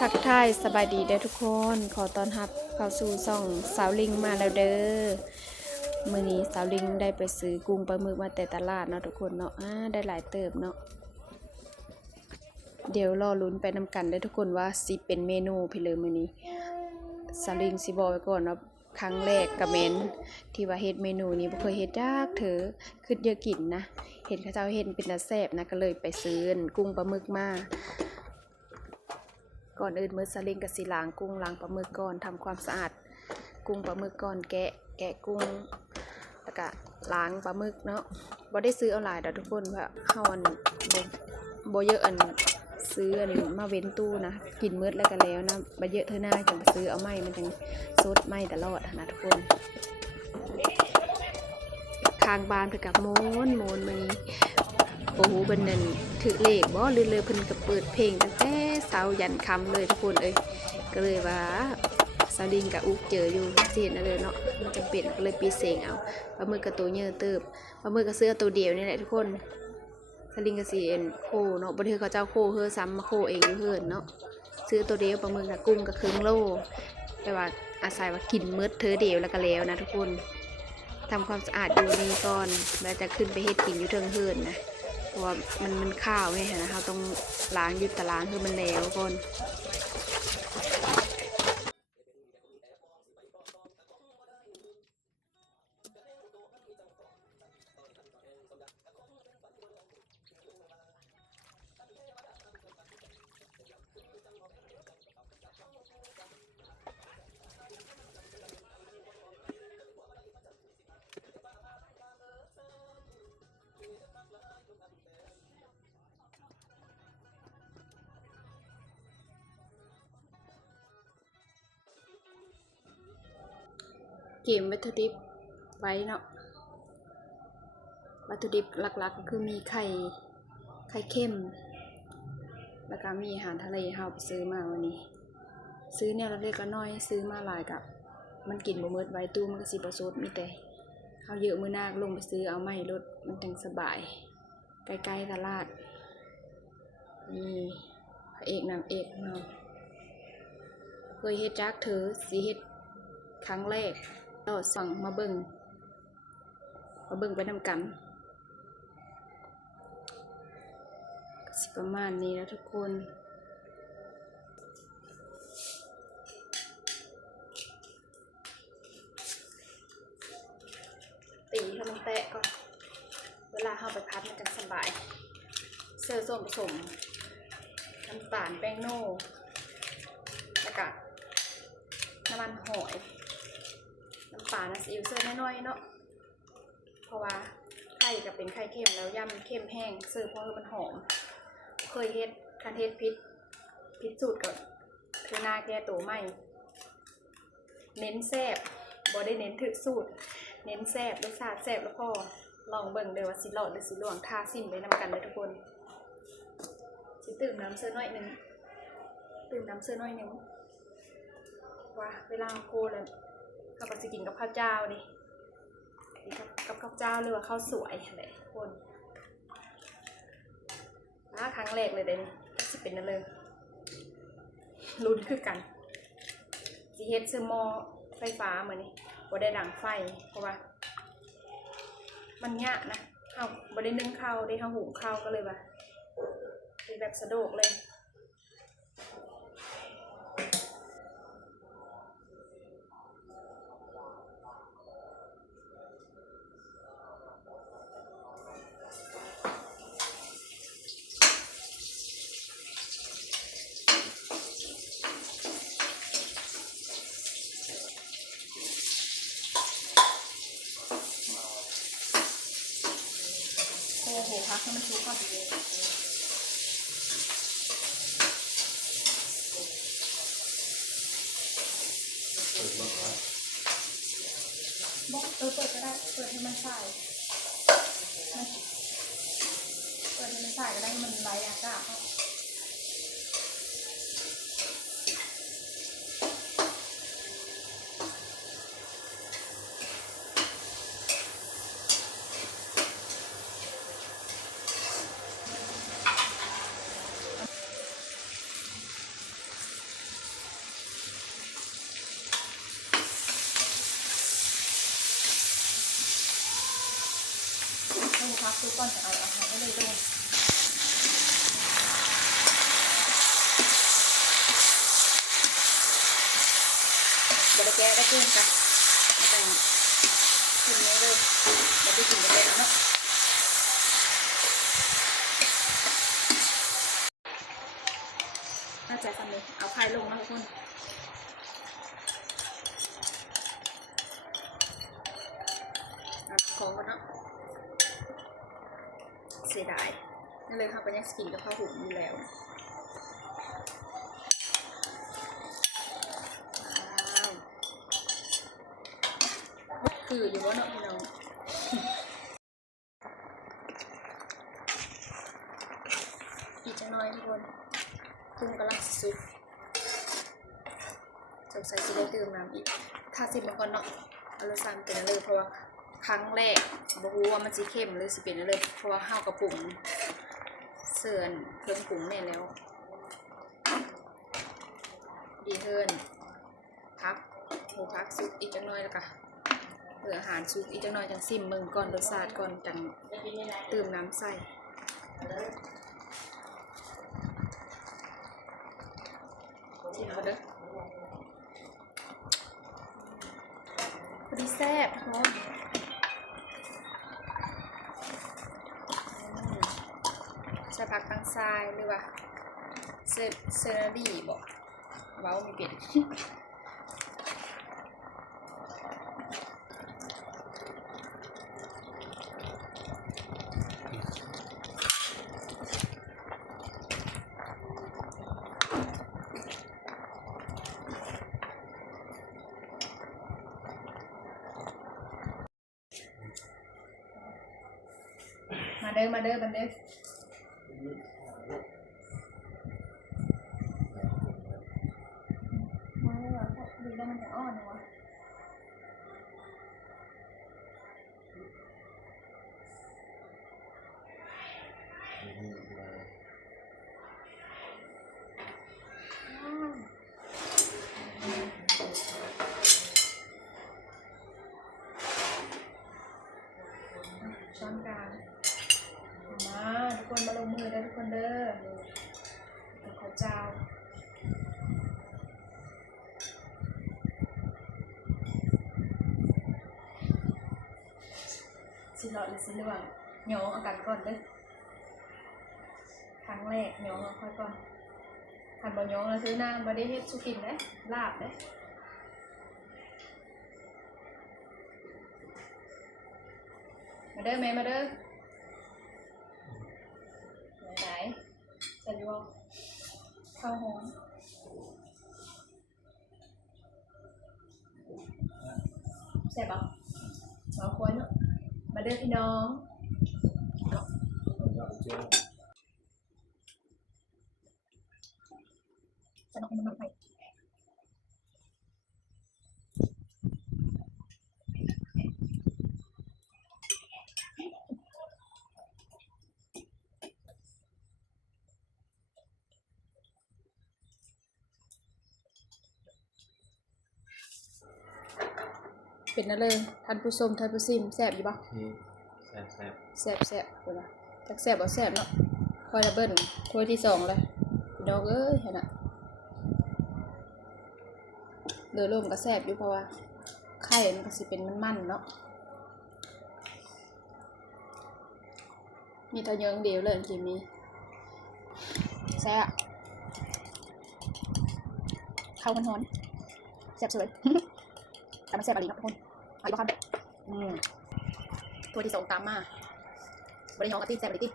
ทักทายสบายดีเด้อทุกคนขอต้อนรับเข้าสู่ช่องสาวลิงมาแล้วเด้อมื้อนี้สาวลิงได้ไปซื้อกุ้งปลาหมึกมาแต่ตลาดเนาะทุกคนเนาะได้หลายเติบเนาะเดี๋ยวรอลุ้นไปนำกันได้ทุกคนว่าสิเป็นเมนูพี่เลยมื้อนี้สาวลิงสิบอกไว้ก่อนว่าครั้งแรกกับแม่นที่ว่าเฮ็ดเมนูนี้บ่เคยเฮ็ดจักเถอคือเยอะกินนะเห็นเขาเจ้าเฮ็ดเป็นตาแซ่บนะก็เลยไปซื้อกุ้งปลาหมึกมาก่อนอื่นมื้อสลิงกับสิล้างกุ้งล้างปลาหมึกก่อนทำความสะอาดกุ้งปลาหมึกก่อนแกะกุ้งแล้วก็ล้างปลาหมึกเนาะบ่ได้ซื้อเอาหลายดอกทุกคนเพราะเฮาอันบ่เยอะอันซื้ออันมาเว้นตู้นะกินมื้อแล้วก็แล้วนะบ่เยอะเท่าหน้าจังซื้อเอาใหม่มันจังสดใหม่ตลอดนะทุกคนข้างบ้านเพิ่นก็โมนมื้อนี้โอ้โหเพิ่นนั่นถือเลขบ่ลือเลยเพิ่นก็เปิดเพลงตั้งแต่เช้ายันค่ำเลยทุกคนเอ้ยก็เลยว่าสาวลิงกับอุกเจออยู่สิเห็นอะไรเนาะมันจะเป็นก็เลยปีเสงเอาปลาหมึกกับตัวเยอะเติบปลาหมึกกับเสื้อตัวเดียวนี่แหละทุกคนสาวลิงกับสีเอ็นโคเนาะบ่ถือเขาเจ้าโคเฮือซ้ำมาโคเองอยู่เฮือนเนาะซื้อตัวเดียวปลาหมึกกับกุ้งกับครึ่งโลแต่ว่าอาศัยว่ากินมื้อเธอเดียวแล้วก็แล้วนะทุกคนทำความสะอาดอยู่นี่ก่อนแล้วจะขึ้นไปเฮ็ดกินอยู่เทิงเฮือนนะเพราะว่ามันข้าวไงนะคะต้องล้างยึดตารางคือมันแล้วก่อนเก็บวัตถุดิบไว้เนาะวัตถุดิบหลักๆก็คือมีไข่เค็มแล้วก็มีอาหารทะเลเฮาไปซื้อมาวันนี้ซื้อแนวเล็กๆน้อยซื้อมาหลายกับมันกินบ่หมดไว้ตู้มันก็สิบ่สดมีแต่เฮาเยอะมื้อหน้าลงไปซื้อเอาใหม่รถมันจังสบายใกล้ๆตลาดนี่พระเอกนางเอกเนาะเคยเฮ็ดจักเถอสิเฮ็ดครั้งแรกเราสั่งมาเบิ่งไปนำกันสิประมาณนี้นะทุกคนตีให้มันแตะก่อนเวลาเข้าไปพัดมันจะสบายเสื้อส้มผสมน้ำตาลแป้งโน่แล้วก็น้ำมันหอยน้ำปลานะซีอิ๊วเสื้อน้อยๆเนาะเพราะว่าไข่กับเป็นไข่เค็มแล้วย่ำเค็มแห้งเสื้อเพราะมันหอมเคยเฮ็ดคันเฮ็ดพิษสูตรก่อนคือหน้าแก้ตัวใหม่เน้นแซ่บบ่ได้เน้นถึกสูตรเน้นแซ่บรสชาติแซ่บแล้วก็ลองเบิ่งเด้อว่าสิหลอดหรือสิหลวงทาซิมไปนำกันเลยทุกคนสิตื่มน้ำเสื้อน้อยนึงว่าเวลาโคแล้วเขาก็สิกินกับข้าวเจ้านี่กับข้าวเจ้าหรือว่าข้าวสวยอะไรคนครั้งแรกเลยเด้นี่สิเป็นนั่นเลยลุ้นคือกันสิเฮ็ดเสื้อหม้อไฟฟ้าเหมือนนี่บ่ได้ดังไฟเพราะว่ามันยากนะเฮาบ่ได้นึ่งข้าวได้เฮาหุงข้าวก็เลยว่าเป็นแบบสะดวกเลยโอ้โหพักให้มันชุบก่อนบอกเปิดก็ได้เปิดให้มันใส่เปิดให้มันใส่ก็ได้มันไหลอากาศ กทุกก้อนจะเอาอาหารไม่ได้ด้วยเดี๋ยวแกะได้เกินกันแต่งกินนี้เลยเราไปกินกันเลยแล้วเนาะน่าจะทำเลยเอาไข่ลงนะทุกคนเอาน้ำของกันเนาะเสียดายนี่เลยค่ะเป็นยังสกินกับข้าวหุงอยู่แล้วคืออยู่ว่าเนาะพี่น้องอีกจังน้อยทุกคนกุ้งกำลังสุกสงสัยจะได้ดื่มน้ำอีกถ้าสิบมันก็เนาะเอารสชาติเป็นอะไรเพราะว่าครั้งแรกบอกว่ามันจะเข้มหรือสิเป็นอะไรเพราะว่าข้าวกระปุกเสื่อนเพิ่มกุ้งเนี่ยแล้วดีเทินพักหมูพักสุกอีกจังน้อยแล้วกันเผื่ออาหารสุกอีกจังน้อยจังซิมมึงก่อนรสชาติก่อนจังตื่มน้ำใส่ชิมมาเด้อพอดีแซ่บทุกคนใส่ผักตั้งทรายหรือว่าเซอร์รี่บอกว้าวมีเปลี่ยนมาเด้อบันเด้อดูแล้วมันจะอ่อนวะช้อนกลางมาทุกคนมาลงมือได้ทุกคนเด้อข้าวเจ้าสิหลอดหรือสิเหลืองเหนียวเอากันก่อนเด้อครั้งแรกเหนียวเอาค่อยก่อนขันบะยองแล้วซื้อนางบะได้เฮ็ดสุกินเลยลาบเลยมาเด้อแม่มาเด้อไหนใส่ดวงข้าวหอมแซ่บปะมาคุยเนาะมาเด้อพี่น้องจะต้องให้มันไปเป็นนั่นเลยท่านผู้ชมท่านผู้ซิมแซ่บอยู่ปะแซ่บเลยนะจักแซ่บบ่แซ่บเนาะคอยดับเบิ้ลถ้วยที่2เลยพี่น้องเอ้ยเห็นอะเดือดร่มก็แซ่บอยู่เพราะว่าไข่มันก็สิเป็นมันๆเนาะมีทะเยิงเดียวเลยทีนี้แซ่บข้าวมันหอนแซ่บสวยแต่มันแซ่บอะไรเนาะทุกคนเอาอีกคำถ้วยที่2ตามมาบริหารกะทิแซ่บอะไรที่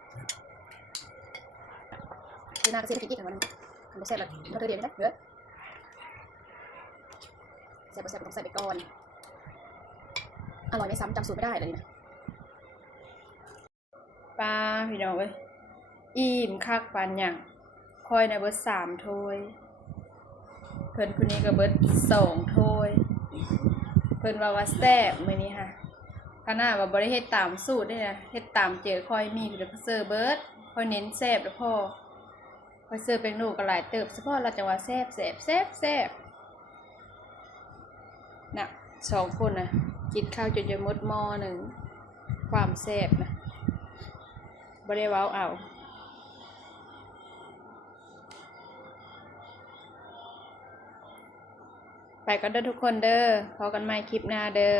คือหน้ากระเทียมพริกอีกมันแซ่บแบบเราเธอเดียวได้เยอะแซ่บต้องใส่ไปก่อนอร่อยไม่ซ้ำจำสูตรไม่ได้เลยนะปลาพี่น้องเอ้ยอิ่มคักปานอย่างคอยในเบิร์ด3 ถ้วยเพิ่นคนนี้ก็เบิร์ด2 ถ้วยเพิ่นว่าแซ่บมื้อนี้ค่ะขนาดว่าบ่ได้เฮ็ดตามสูตรเด้นะเฮ็ดตามเจอคอยมีเดี๋ยวเสิร์ฟเบิร์ดคอยเน้นแซ่บแล้วพอคอยเสิร์ฟเป็นลูกก็หลายเติบเฉพาะเราจะว่าแซ่บน่ะ2 คนนะกินข้าวจนจะหมดหม้อหนึ่งความแซ่บนะ บ่ได้เว้าเอาไปกันเด้อทุกคนเด้อพอกันใหม่คลิปหน้าเด้อ